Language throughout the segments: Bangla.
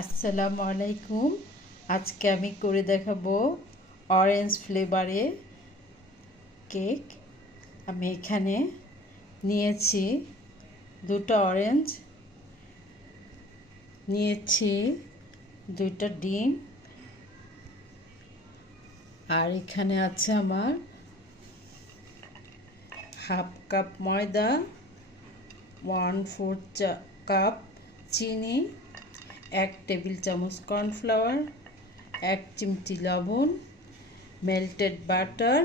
আসসালামু আলাইকুম। আজকে আমি করে দেখাবো অরেঞ্জ ফ্লেভারে কেক। আমি এখানে নিয়েছি দুটো অরেঞ্জ, নিয়েছি দুইটা ডিম, আর এখানে আছে আমার হাফ কাপ ময়দা, 1/4 কাপ চিনি, 1 টেবিল চামচ কর্নফ্লাওয়ার, 1 চিমটি লবণ, মেল্টেড বাটার,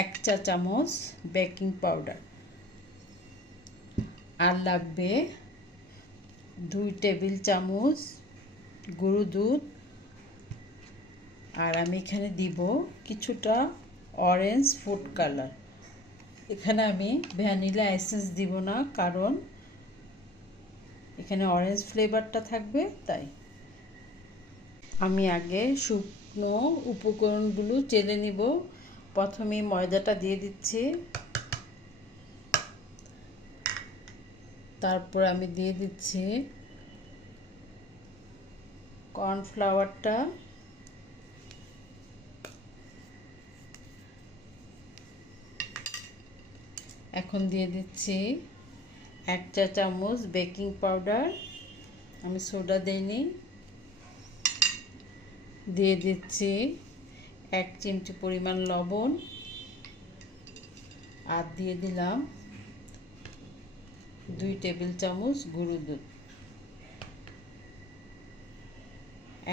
1 চা চামচ বেকিং পাউডার, আর লাগবে 2 টেবিল চামচ গুঁড়ো দুধ। আর আমি এখানে দিব কিছুটা অরেঞ্জ ফুড কালার। এখানে আমি ভ্যানিলা এসেন্স দিব না, কারণ এখানে অরেঞ্জ ফ্লেভারটা থাকবে তাই। আমি আগে শুকনো উপকরণগুলো চেলে নিব। প্রথমে ময়দাটা দিয়ে দিচ্ছি, তারপর আমি দিয়ে দিচ্ছি কর্নফ্লাওয়ারটা, এখন দিয়ে দিচ্ছি 1 চা চামচ বেকিং পাউডার, আমি সোডা দেইনি, দিয়ে দিচ্ছি 1 চিমটি পরিমাণ লবণ, আর দিয়ে দিলাম 2 টেবিল চামচ গুঁড়ো দুধ।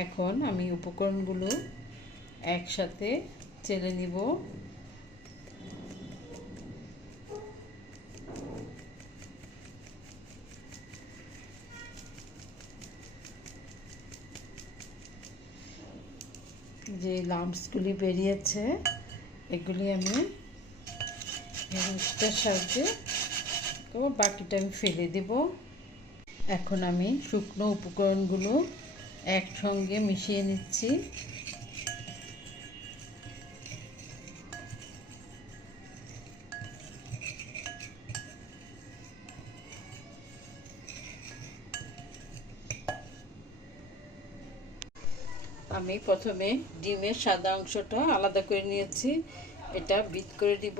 এখন আমি উপকরণগুলো একসাথে চেলে নিব। যে লাম্পসগুলি বেরিয়েছে এগুলি আমি হুইস্কের সাহায্যে তো বাকিটা আমি ফেলে দেব। এখন আমি শুকনো উপকরণগুলো একসঙ্গে মিশিয়ে নিচ্ছি। আমি প্রথমে ডিমের সাদা অংশটা আলাদা করে নিয়েছি, এটা বিট করে দিব।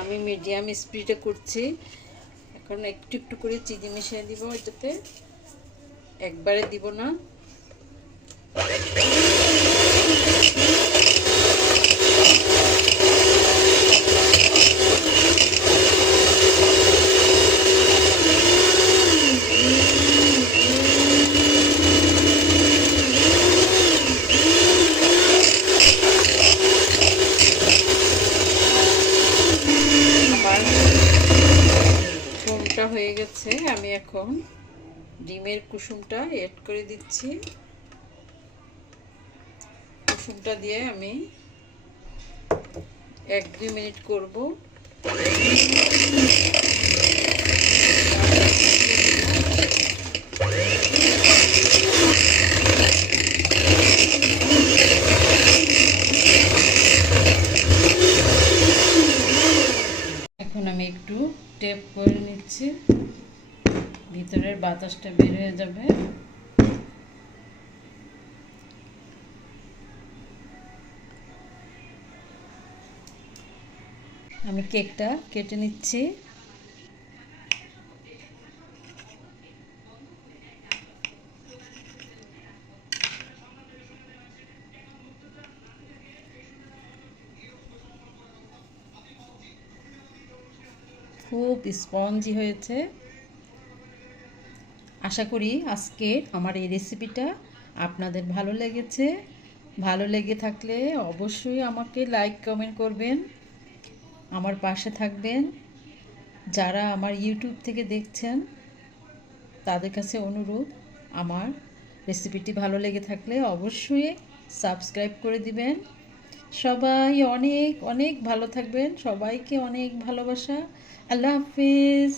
আমি মিডিয়াম স্পিডে করছি। এখন একটু একটু করে চিনি মিশিয়ে দিব, এটাতে একবারে দিব না। হয়ে গেছে, আমি এখন ডিমের কুসুমটা এড করে দিচ্ছি। কুসুমটা দিয়ে আমি 1-2 মিনিট করব। এখন আমি একটু টেপ করে নিচ্ছি, ভিতরের বাতাসটা বের হয়ে যাবে। আমি কেকটা কেটে নিচ্ছি। খুব স্পঞ্জি হয়েছে। আশা করি আজকে আমার এই রেসিপিটা আপনাদের ভালো লেগেছে। ভালো লেগে থাকলে অবশ্যই আমাকে লাইক কমেন্ট করবেন, আমার পাশে থাকবেন। যারা আমার ইউটিউব থেকে দেখছেন তাদের কাছে অনুরোধ, আমার রেসিপিটি ভালো লেগে থাকলে অবশ্যই সাবস্ক্রাইব করে দিবেন। সবাই অনেক অনেক ভালো থাকবেন, সবাইকে অনেক ভালোবাসা। আল্লাহ হাফিজ।